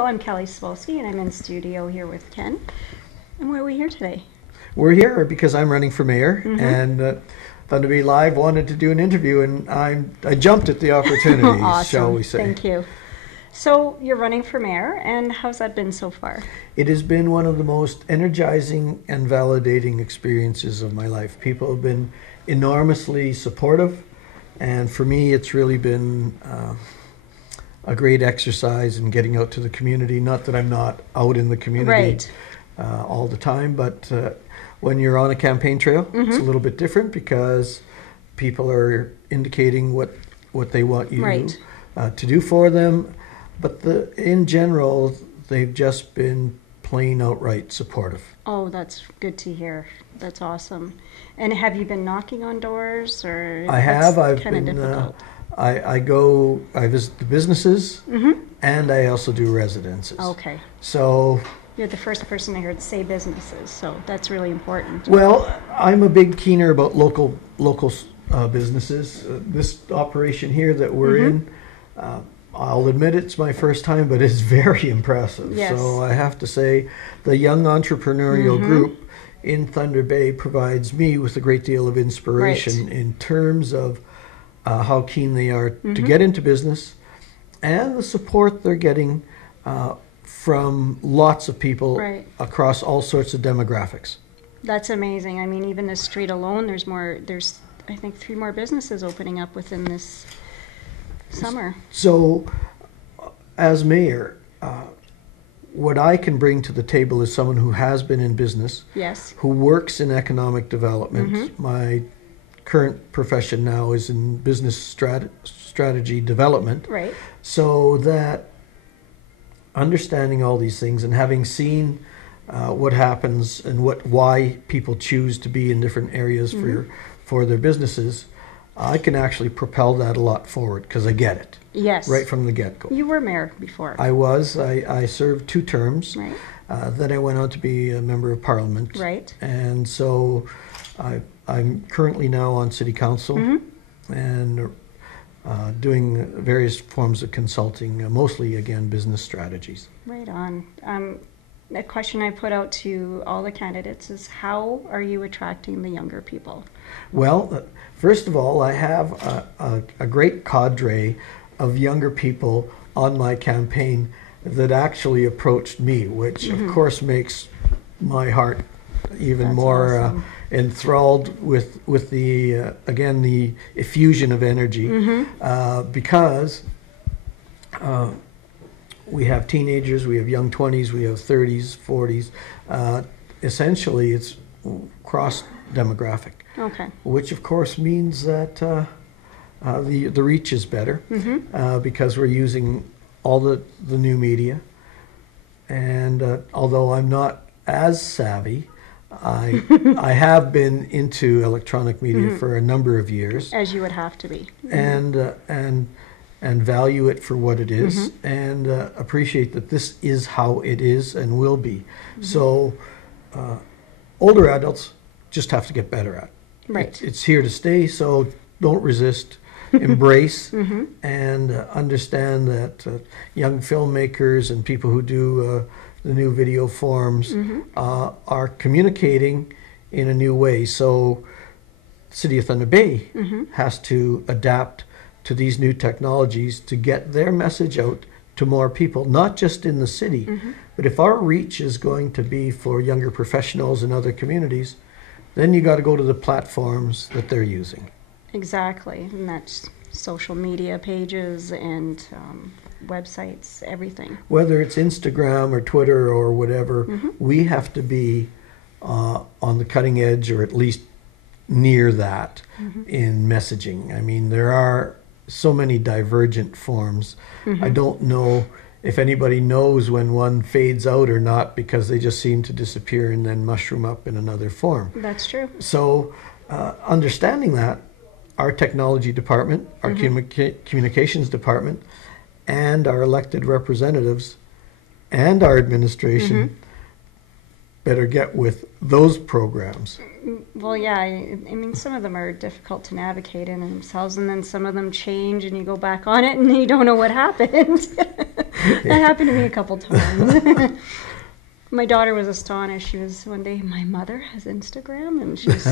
Hello, I'm Kelly Swolsky, and I'm in studio here with Ken. And why are we here today? We're here because I'm running for mayor, and Thunder Bay Live wanted to do an interview, and I jumped at the opportunity, Awesome. shall we say. Thank you. So you're running for mayor, and how's that been so far? It has been one of the most energizing and validating experiences of my life. People have been enormously supportive, and for me it's really been a great exercise in getting out to the community. Not that I'm not out in the community Right. all the time, but when you're on a campaign trail, it's a little bit different because people are indicating what they want you Right. to do for them. But in general, they've just been plain outright supportive. Oh, that's good to hear. That's awesome. And have you been knocking on doors, or I have. I've kind of been. difficult? I visit the businesses, and I also do residences. Okay. So, You're the first person I heard say businesses, so that's really important. well, I'm a big keener about local businesses. This operation here that we're in, I'll admit it's my first time, but it's very impressive. Yes. So I have to say, the young entrepreneurial group in Thunder Bay provides me with a great deal of inspiration in terms of how keen they are to get into business, and the support they're getting from lots of people Right. across all sorts of demographics. That's amazing. I mean, even this street alone, there's I think 3 more businesses opening up within this summer. So, as mayor, what I can bring to the table is someone who has been in business, Yes. who works in economic development. My current profession now is in business strategy development. Right. So that understanding all these things and having seen what happens and why people choose to be in different areas for their businesses, I can actually propel that a lot forward because I get it Yes. right from the get-go. You were mayor before. I served 2 terms. Right. Then I went on to be a member of parliament. Right. And so I'm currently now on city council and doing various forms of consulting, mostly, again, business strategies. Right on. A question I put out to all the candidates is, how are you attracting the younger people? Well, first of all, I have a great cadre of younger people on my campaign that actually approached me, which of course makes my heart even That's more awesome. enthralled with the again, the effusion of energy, because we have teenagers, we have young 20s, we have 30s, 40s. Essentially, it's cross demographic, Okay. which of course means that the reach is better because we're using all the new media. And although I'm not as savvy, I have been into electronic media for a number of years, As you would have to be. and value it for what it is, and appreciate that this is how it is and will be. So older adults just have to get better at it. Right. It's here to stay, so don't resist, embrace, and understand that young filmmakers and people who do the new video forms are communicating in a new way. So City of Thunder Bay has to adapt to these new technologies to get their message out to more people, not just in the city, but if our reach is going to be for younger professionals in other communities, then you got to go to the platforms that they're using. Exactly. And that's social media pages and websites, everything. Whether it's Instagram or Twitter or whatever, we have to be on the cutting edge, or at least near that, in messaging. I mean, there are so many divergent forms. I don't know if anybody knows when one fades out or not, because they just seem to disappear and then mushroom up in another form. That's true. So understanding that, our technology department, our communications department, and our elected representatives and our administration better get with those programs. Well, yeah, I mean, some of them are difficult to navigate in themselves, and then some of them change, and you go back on it, and you don't know what happened. That happened to me a couple times. My daughter was astonished. She was one day, my mother has Instagram, and she's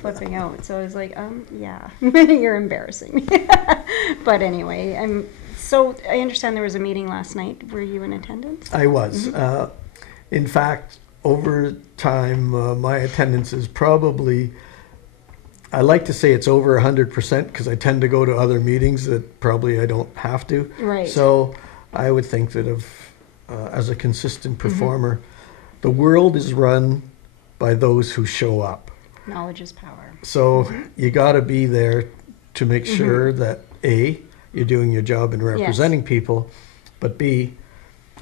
flipping out. So I was like, yeah, you're embarrassing me. But anyway, so I understand there was a meeting last night. Were you in attendance? I was. In fact, over time, my attendance is probably, I like to say it's over 100% because I tend to go to other meetings that probably I don't have to. Right. So I would think that as a consistent performer, the world is run by those who show up. Knowledge is power. So you got to be there to make sure that A, you're doing your job and representing people, but B,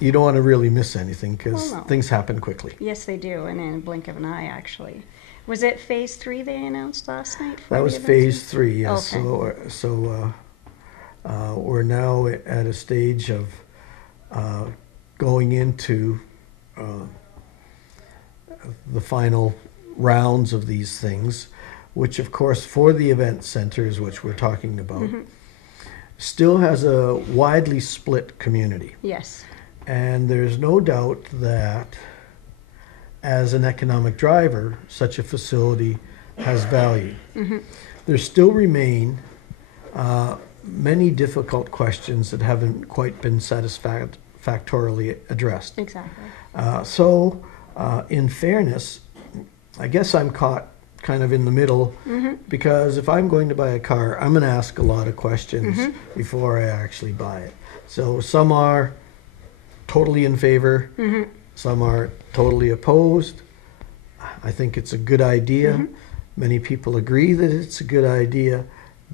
you don't want to really miss anything because things happen quickly. Yes, they do, and in a blink of an eye, actually. Was it phase 3 they announced last night? That was phase 3, yes. Okay. So we're now at a stage of going into the final rounds of these things, which of course for the event centers, which we're talking about, still has a widely split community. Yes. And there's no doubt that as an economic driver, such a facility has value. There still remain many difficult questions that haven't quite been satisfactorily addressed. Exactly. So, in fairness, I guess I'm caught kind of in the middle because if I'm going to buy a car, I'm going to ask a lot of questions before I actually buy it. So some are totally in favor, some are totally opposed. I think it's a good idea. Many people agree that it's a good idea.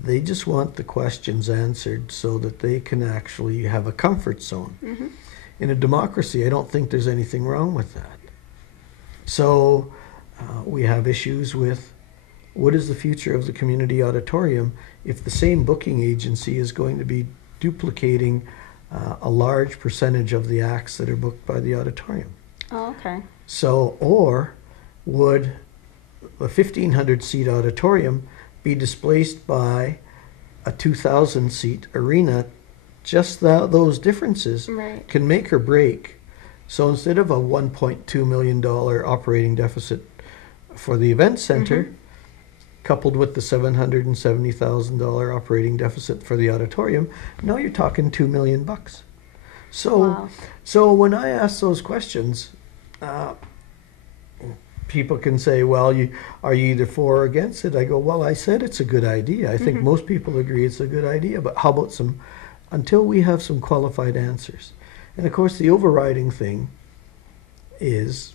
They just want the questions answered so that they can actually have a comfort zone. In a democracy, I don't think there's anything wrong with that. So we have issues with what is the future of the community auditorium if the same booking agency is going to be duplicating a large percentage of the acts that are booked by the auditorium. Oh, okay. So, or would a 1,500 seat auditorium be displaced by a 2,000 seat arena? Just those differences can make or break. So instead of a $1.2 million operating deficit for the event center, coupled with the $770,000 operating deficit for the auditorium, now you're talking $2 million. So, so when I ask those questions, people can say, well, are you either for or against it? I go, well, I said it's a good idea. I think most people agree it's a good idea, but how about until we have some qualified answers? And of course, the overriding thing is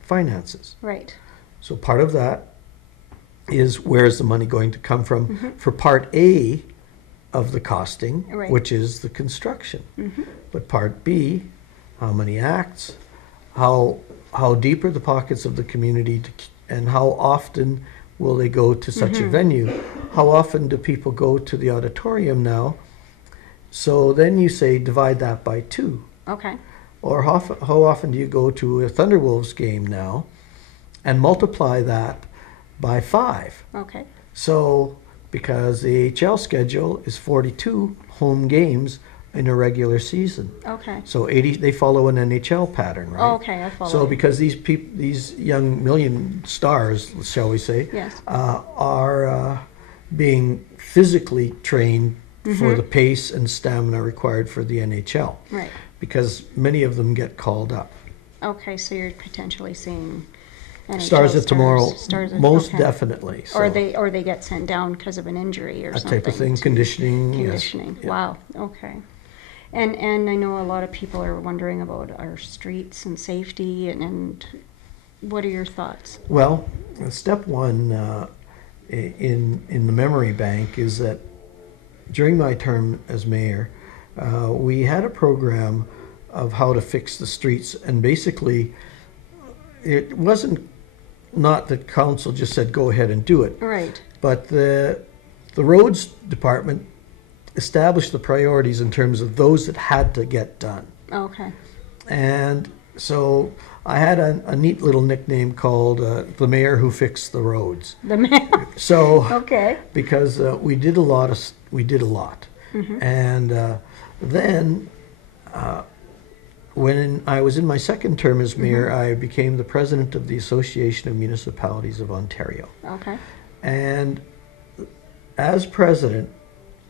finances. Right. So part of that is where is the money going to come from for part A of the costing, which is the construction. But part B, how many acts, how deep are the pockets of the community, and how often will they go to such a venue? How often do people go to the auditorium now? So then you say divide that by 2. Okay. Or how often do you go to a Thunderwolves game now and multiply that by 5? Okay. So because the AHL schedule is 42 home games in a regular season. Okay. So 80, they follow an NHL pattern, right? Oh, okay, I follow. So because these young million stars, shall we say, are being physically trained for the pace and stamina required for the NHL. Right. Because many of them get called up. Okay, so you're potentially seeing NHL Stars of tomorrow, most okay. definitely. So. Or they get sent down because of an injury or something. That type of thing, conditioning. Conditioning. Yes. Wow. Okay. And I know a lot of people are wondering about our streets and safety, and what are your thoughts? Well, step one in the memory bank is that during my term as mayor, we had a program of how to fix the streets, and basically it wasn't not that council just said go ahead and do it. Right. But the roads department established the priorities in terms of those that had to get done. Okay. And so I had a neat little nickname called the mayor who fixed the roads. The mayor. So okay. Because we did a lot. And then when I was in my second term as mayor, I became the president of the Association of Municipalities of Ontario. Okay. And as president,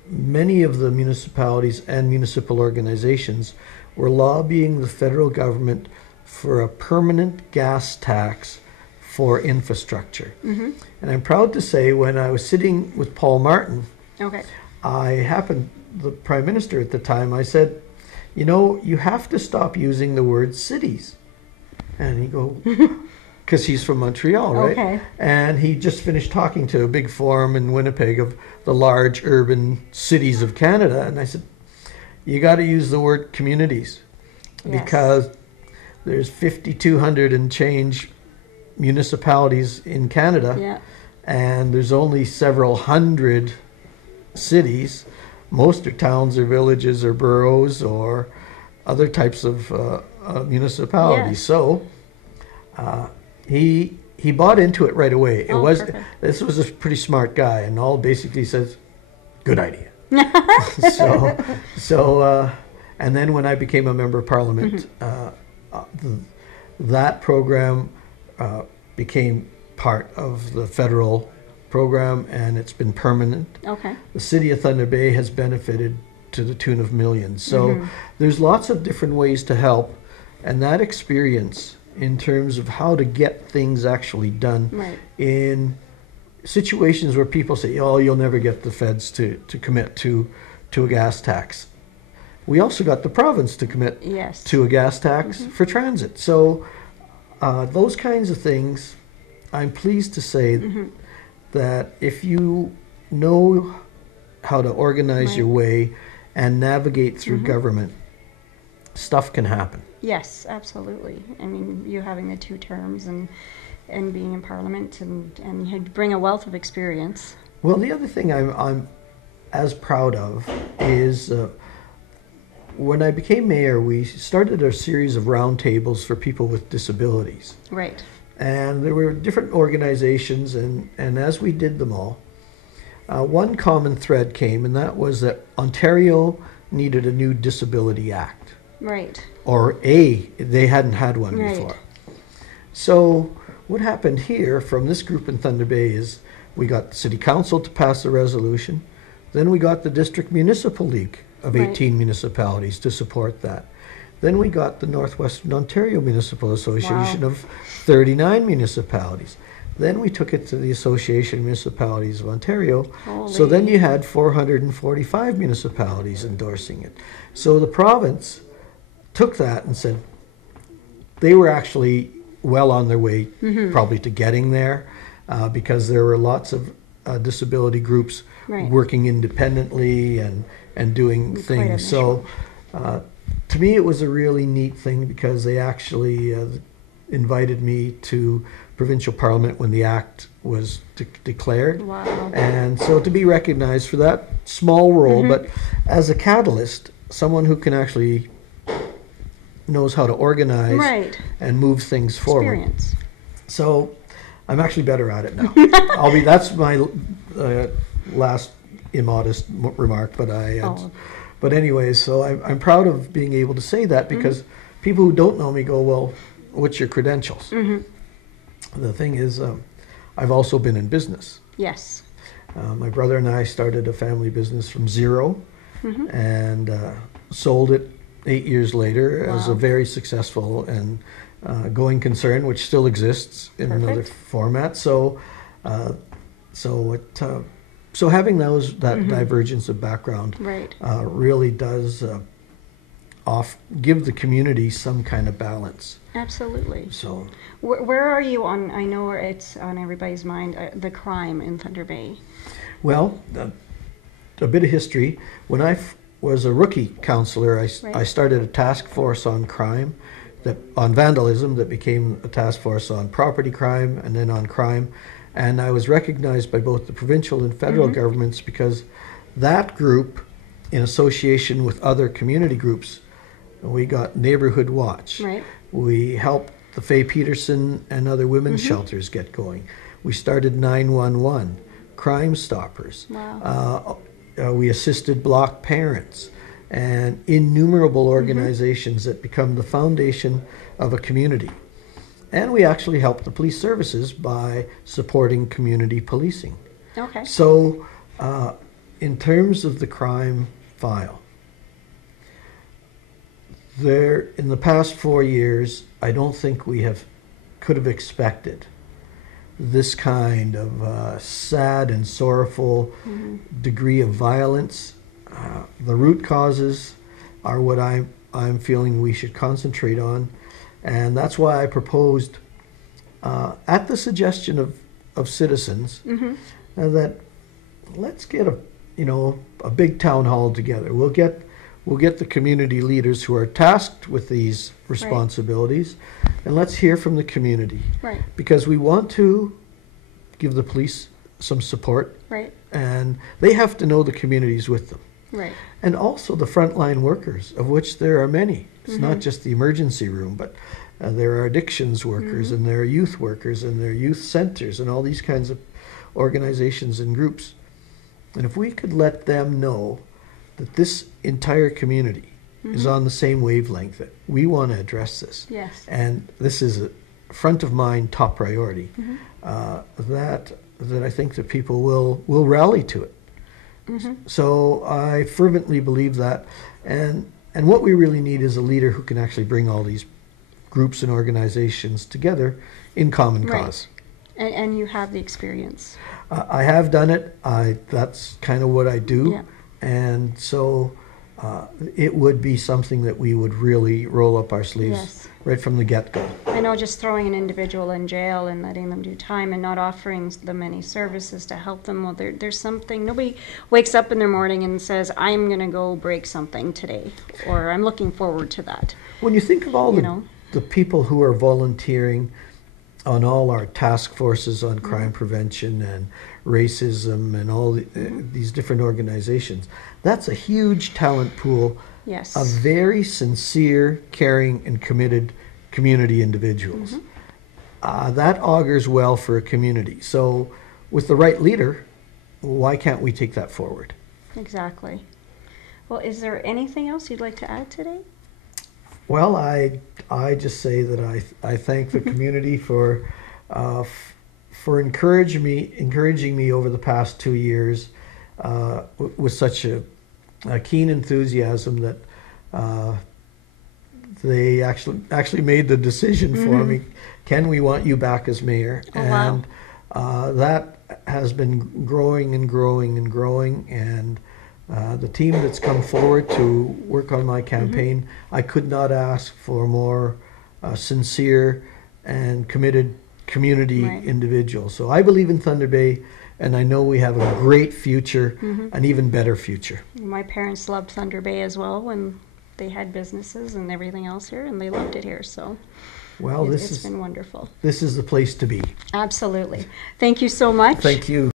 many of the municipalities and municipal organizations were lobbying the federal government for a permanent gas tax for infrastructure. Mm-hmm. And I'm proud to say, when I was sitting with Paul Martin, Okay. the Prime Minister at the time, I said, you know, you have to stop using the word cities. And he go, because he's from Montreal, right? Okay. And he just finished talking to a big forum in Winnipeg of the large urban cities of Canada. And I said, you got to use the word communities, Yes. because there's 5,200 and change municipalities in Canada. Yeah. And there's only several hundred cities. Most are towns or villages or boroughs or other types of municipalities. Yes. So he bought into it right away. Perfect. This was a pretty smart guy, and all basically says, good idea. And then when I became a member of Parliament, that program became part of the federal program, and it's been permanent. Okay. The city of Thunder Bay has benefited to the tune of millions. So there's lots of different ways to help, and that experience in terms of how to get things actually done Right. in situations where people say, oh, you'll never get the feds to commit to a gas tax. We also got the province to commit Yes. to a gas tax for transit. So those kinds of things, I'm pleased to say that if you know how to organize Right. your way and navigate through government, stuff can happen. Yes, absolutely. I mean, you having the 2 terms and being in Parliament and you bring a wealth of experience. Well, the other thing I'm as proud of is when I became mayor, we started a series of roundtables for people with disabilities. Right. And there were different organizations, and as we did them all, one common thread came, and that was that Ontario needed a new Disability Act. Right. Or they hadn't had one Right. before. So what happened here from this group in Thunder Bay is we got the City Council to pass a resolution, then we got the District Municipal League of Right. 18 municipalities to support that. Then we got the Northwestern Ontario Municipal Association Wow. of 39 municipalities. Then we took it to the Association of Municipalities of Ontario. So then Holy. you had 445 municipalities endorsing it. So the province took that and said they were actually well on their way probably to getting there because there were lots of disability groups Right. working independently and doing Quite things. So to me, it was a really neat thing because they actually invited me to provincial parliament when the act was declared. Wow. And so to be recognized for that small role, but as a catalyst, someone who can actually knows how to organize Right. and move things forward. Experience. So I'm actually better at it now. That's my last immodest remark, but but anyways, so I'm proud of being able to say that because people who don't know me go, well, what's your credentials? The thing is, I've also been in business. Yes. My brother and I started a family business from zero and sold it 8 years later as a Wow. very successful and going concern, which still exists in another Perfect. format. So having that divergence of background Right. really does give the community some kind of balance. Absolutely. So Where are you on? I know it's on everybody's mind. The crime in Thunder Bay. well, a bit of history. When I was a rookie councillor, I started a task force on crime, on vandalism, that became a task force on property crime and then on crime. And I was recognized by both the provincial and federal governments because that group, in association with other community groups, we got Neighborhood Watch. Right. We helped the Faye Peterson and other women's shelters get going. We started 911, Crime Stoppers. Wow. We assisted block parents. and innumerable organizations that become the foundation of a community. And we actually help the police services by supporting community policing. Okay. So, in terms of the crime file, in the past 4 years, I don't think we could have expected this kind of sad and sorrowful degree of violence. The root causes are what I'm feeling we should concentrate on, and that's why I proposed, at the suggestion of citizens, that let's get a big town hall together. We'll get the community leaders who are tasked with these responsibilities, and let's hear from the community. Right. Because we want to give the police some support, Right. and they have to know the communities with them. Right. And also the frontline workers, of which there are many. It's not just the emergency room, but there are addictions workers, and there are youth workers, and there are youth centers, and all these kinds of organizations and groups. And if we could let them know that this entire community is on the same wavelength, that we want to address this, Yes. and this is a front of mind top priority, that I think that people will rally to it. So I fervently believe that, and what we really need is a leader who can actually bring all these groups and organizations together in common cause. And you have the experience. I have done it. That's kind of what I do. Yeah. And so it would be something that we would really roll up our sleeves Yes. right from the get-go. I know just throwing an individual in jail and letting them do time and not offering them any services to help them, well, there's something, nobody wakes up in the morning and says, I'm going to go break something today, or I'm looking forward to that. When you think of all You the people who are volunteering on all our task forces on crime prevention and racism and all these different organizations, that's a huge talent pool Yes. of very sincere, caring, and committed community individuals. That augurs well for a community. So with the right leader, why can't we take that forward? Exactly. Well, is there anything else you'd like to add today? Well, I just say that I thank the community for encouraging me over the past 2 years with such a keen enthusiasm that they actually made the decision for me. Ken, we want you back as mayor, Oh, and that has been growing and growing and growing, and the team that's come forward to work on my campaign, I could not ask for more sincere and committed community individuals. So I believe in Thunder Bay, and I know we have a great future, an even better future. My parents loved Thunder Bay as well when they had businesses and everything else here, and they loved it here. So Well, it's been wonderful. This is the place to be. Absolutely. Thank you so much. Thank you.